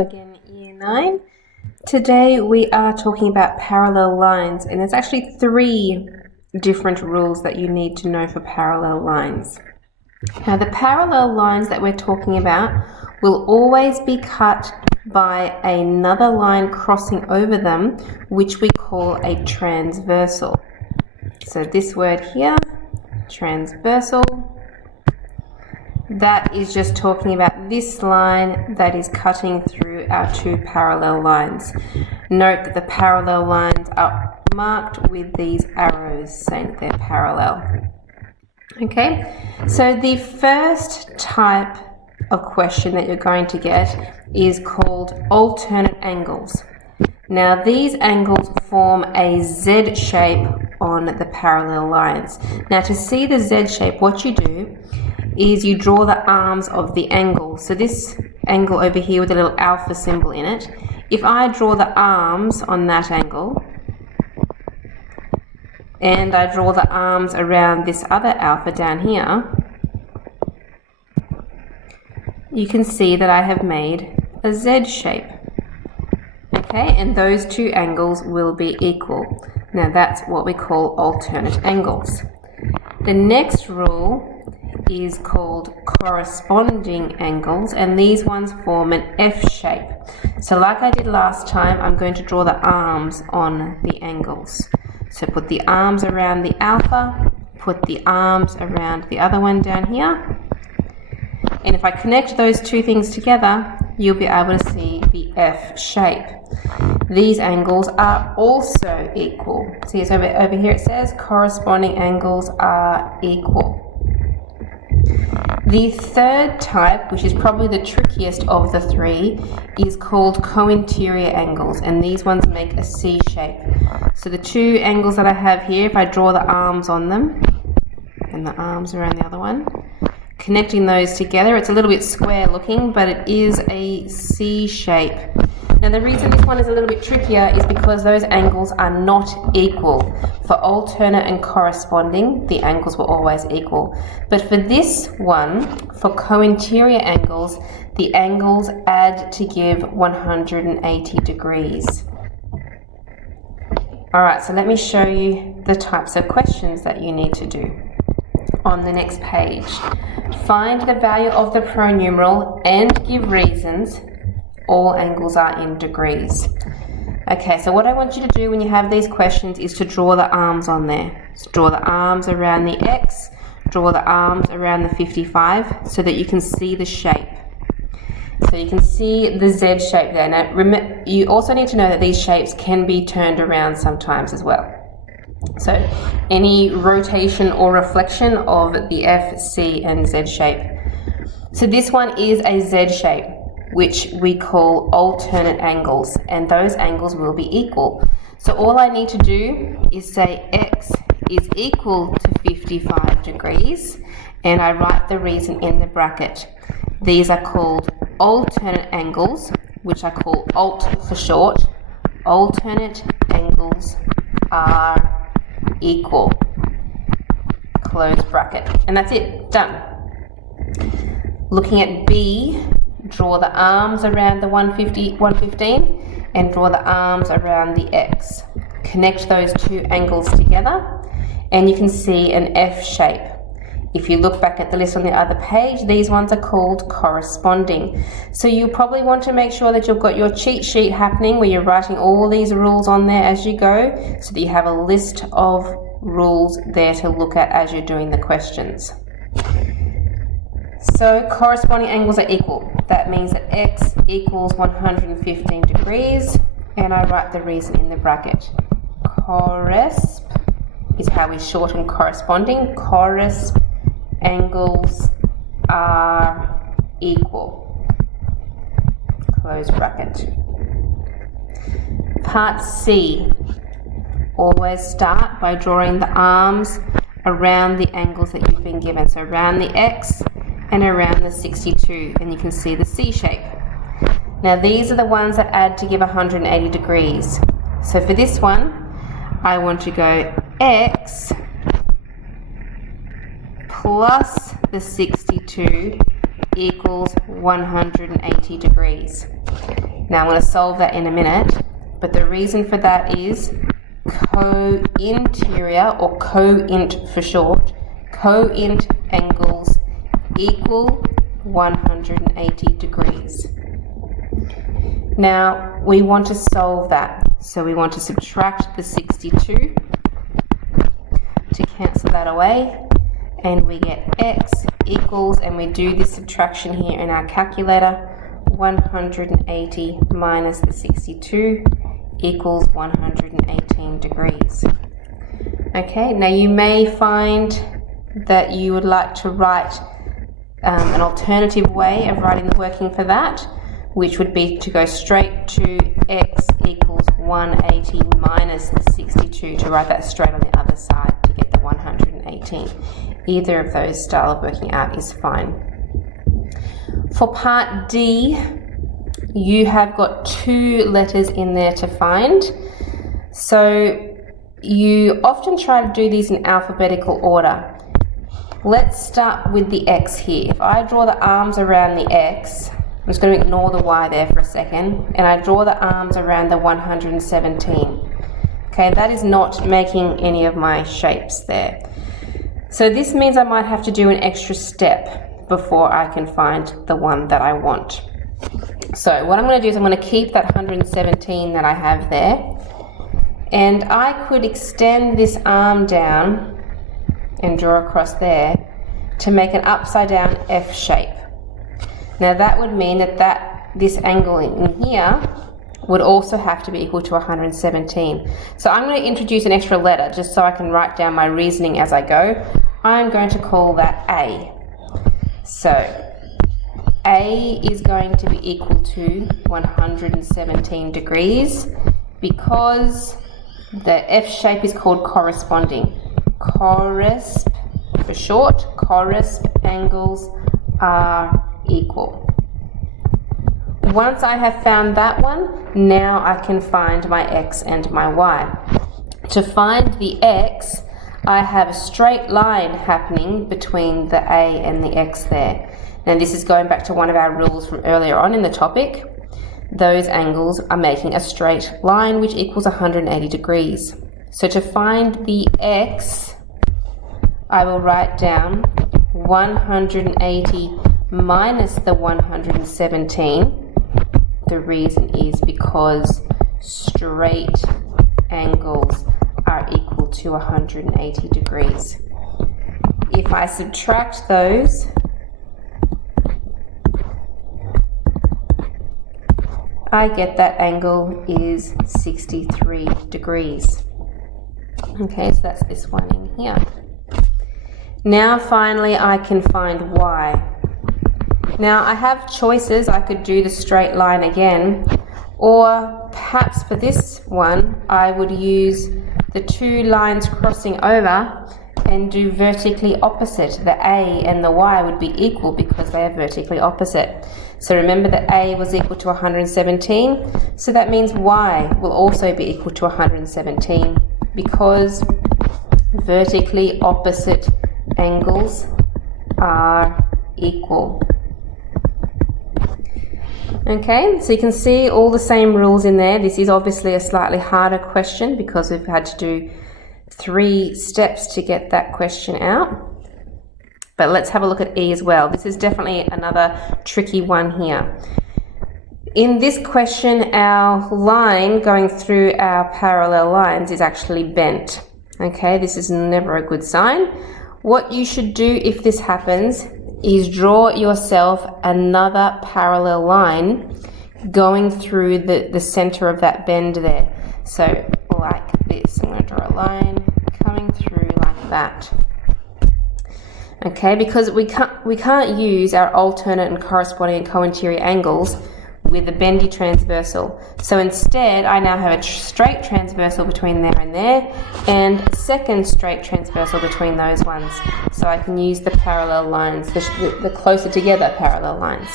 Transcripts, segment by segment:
Again, Year 9. Today we are talking about parallel lines, and there's actually 3 different rules that you need to know for parallel lines. Now, the parallel lines that we're talking about will always be cut by another line crossing over them, which we call a transversal. So this word here, transversal, that is just talking about this line that is cutting through our 2 parallel lines. Note that the parallel lines are marked with these arrows saying that they're parallel. Okay, so the first type of question that you're going to get is called alternate angles. Now, these angles form a Z shape on the parallel lines. Now, to see the Z shape, what you do is you draw the arms of the angle. So this angle over here with a little alpha symbol in it, if I draw the arms on that angle, and I draw the arms around this other alpha down here, you can see that I have made a Z shape. Okay, and those 2 angles will be equal. Now that's what we call alternate angles. The next rule is called corresponding angles, and these ones form an F shape. So like I did last time, I'm going to draw the arms on the angles. So put the arms around the alpha, put the arms around the other one down here, and if I connect those 2 things together, you'll be able to see the F shape. These angles are also equal. See, it's over here it says corresponding angles are equal. The third type, which is probably the trickiest of the 3, is called cointerior angles, and these ones make a C shape. So the 2 angles that I have here, if I draw the arms on them and the arms around the other one, connecting those together, it's a little bit square looking, but it is a C shape. Now, the reason this one is a little bit trickier is because those angles are not equal. For alternate and corresponding, the angles were always equal. But for this one, for cointerior angles, the angles add to give 180 degrees. Alright, so let me show you the types of questions that you need to do. On the next page, find the value of the pronumeral and give reasons. All angles are in degrees. Okay, so what I want you to do when you have these questions is to draw the arms on there. So draw the arms around the X, draw the arms around the 55 so that you can see the shape. So you can see the Z shape there. Now, you also need to know that these shapes can be turned around sometimes as well. So any rotation or reflection of the F, C, and Z shape. So this one is a Z shape, which we call alternate angles, and those angles will be equal. So all I need to do is say X is equal to 55 degrees, and I write the reason in the bracket. These are called alternate angles, which I call alt for short. Alternate angles are equal. Close bracket. And that's it. Done. Looking at B, draw the arms around the 115 and draw the arms around the X. Connect those 2 angles together and you can see an F shape. If you look back at the list on the other page, these ones are called corresponding. So you probably want to make sure that you've got your cheat sheet happening where you're writing all these rules on there as you go so that you have a list of rules there to look at as you're doing the questions. So corresponding angles are equal. That means that X equals 115 degrees, and I write the reason in the bracket. Corresp is how we shorten corresponding. Corresp angles are equal. Close bracket. Part C. Always start by drawing the arms around the angles that you've been given. So around the X and around the 62, and you can see the C shape. Now these are the ones that add to give 180 degrees. So for this one, I want to go X plus the 62 equals 180 degrees. Now I'm going to solve that in a minute, but the reason for that is cointerior, or coint for short, coint angles equal 180 degrees. Now we want to solve that, so we want to subtract the 62 to cancel that away, and we get x equals, and we do this subtraction here in our calculator, 180 minus the 62 equals 118 degrees. Okay, now you may find that you would like to write an alternative way of writing the working for that, which would be to go straight to x equals 180 minus the 62 to write that straight on the other side to get the 118. Either of those style of working out is fine. For part D, you have got 2 letters in there to find. So you often try to do these in alphabetical order. Let's start with the X here. If I draw the arms around the X, I'm just going to ignore the Y there for a second, and I draw the arms around the 117. Okay, that is not making any of my shapes there. So this means I might have to do an extra step before I can find the one that I want. So what I'm going to do is I'm going to keep that 117 that I have there, and I could extend this arm down and draw across there to make an upside down F shape. Now that would mean that this angle in here would also have to be equal to 117. So I'm going to introduce an extra letter just so I can write down my reasoning as I go. I'm going to call that A. So A is going to be equal to 117 degrees because the F shape is called corresponding. Corresp for short, corresp angles are equal. Once I have found that one, now I can find my X and my Y. To find the X, I have a straight line happening between the A and the X there. Now this is going back to one of our rules from earlier on in the topic. Those angles are making a straight line which equals 180 degrees. So to find the X, I will write down 180 minus the 117. The reason is because straight angles are equal to 180 degrees. If I subtract those, I get that angle is 63 degrees. Okay, so that's this one in here. Now finally I can find Y. Now I have choices. I could do the straight line again, or perhaps for this one I would use the 2 lines crossing over and do vertically opposite. The A and the Y would be equal because they are vertically opposite. So remember that A was equal to 117, so that means Y will also be equal to 117 because vertically opposite angles are equal. Okay, so you can see all the same rules in there. This is obviously a slightly harder question because we've had to do 3 steps to get that question out. But let's have a look at E as well. This is definitely another tricky one here. In this question, our line going through our parallel lines is actually bent. Okay, this is never a good sign. What you should do if this happens is draw yourself another parallel line going through the center of that bend there. So like this, I'm going to draw a line coming through like that. Okay, because we can't use our alternate and corresponding and cointerior angles with a bendy transversal. So instead, I now have a straight transversal between there and second straight transversal between those ones. So I can use the parallel lines, the closer together parallel lines.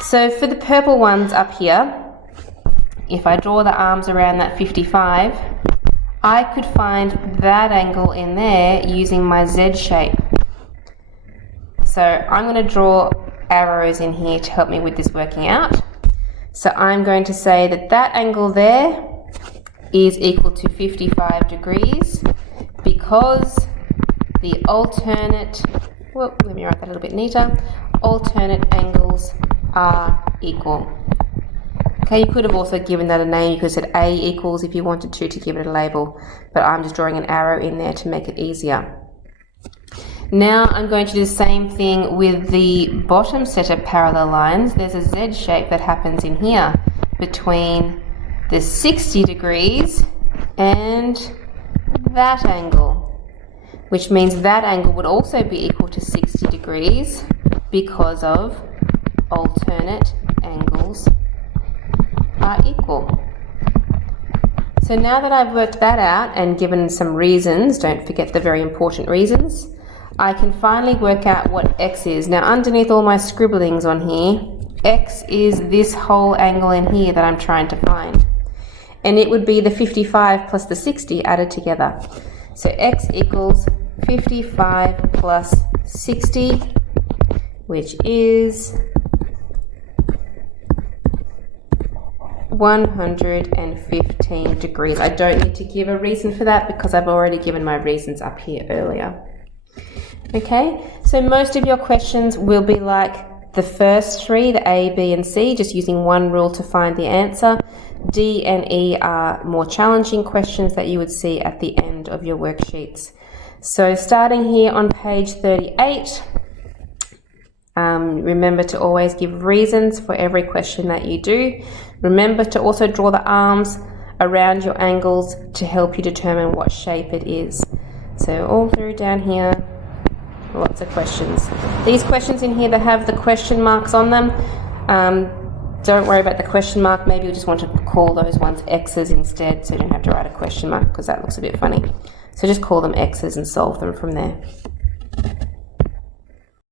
So for the purple ones up here, if I draw the arms around that 55, I could find that angle in there using my Z shape. So I'm going to draw arrows in here to help me with this working out. So I'm going to say that that angle there is equal to 55 degrees because the alternate, well, let me write that a little bit neater, alternate angles are equal. Okay, you could have also given that a name. You could have said A equals if you wanted to give it a label, but I'm just drawing an arrow in there to make it easier. Now I'm going to do the same thing with the bottom set of parallel lines. There's a Z shape that happens in here between the 60 degrees and that angle, which means that angle would also be equal to 60 degrees because of alternate angles are equal. So now that I've worked that out and given some reasons, don't forget the very important reasons, I can finally work out what x is. Now underneath all my scribblings on here, x is this whole angle in here that I'm trying to find. And it would be the 55 plus the 60 added together. So x equals 55 plus 60, which is 115 degrees. I don't need to give a reason for that because I've already given my reasons up here earlier. Okay, so most of your questions will be like the first three, the A, B, and C, just using one rule to find the answer. D and E are more challenging questions that you would see at the end of your worksheets. So starting here on page 38, remember to always give reasons for every question that you do. Remember to also draw the arms around your angles to help you determine what shape it is. So all through down here, lots of questions. These questions in here that have the question marks on them, don't worry about the question mark. Maybe you just want to call those ones X's instead, so you don't have to write a question mark because that looks a bit funny. So just call them X's and solve them from there.